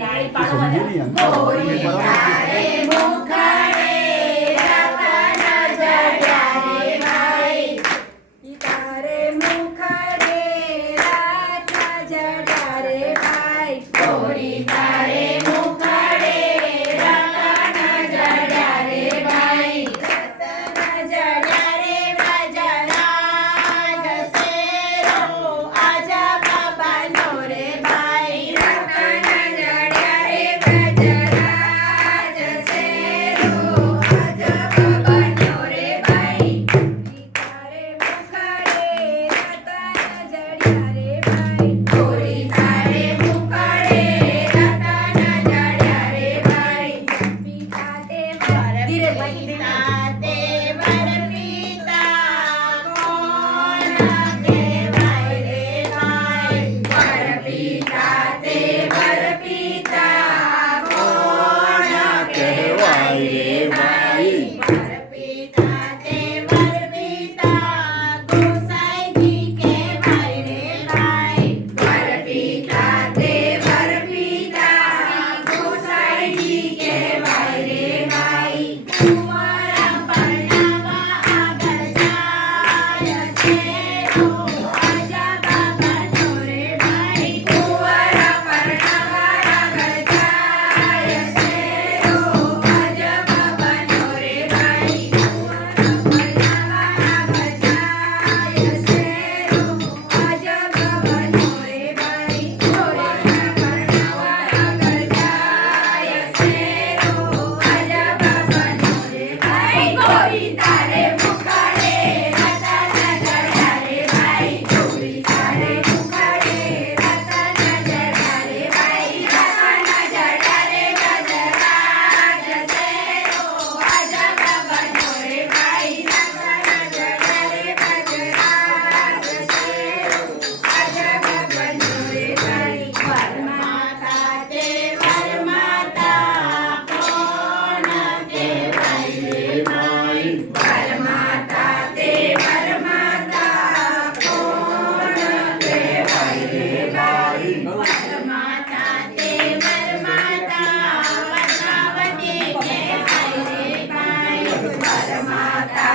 Cantar y paloma. Mike Mata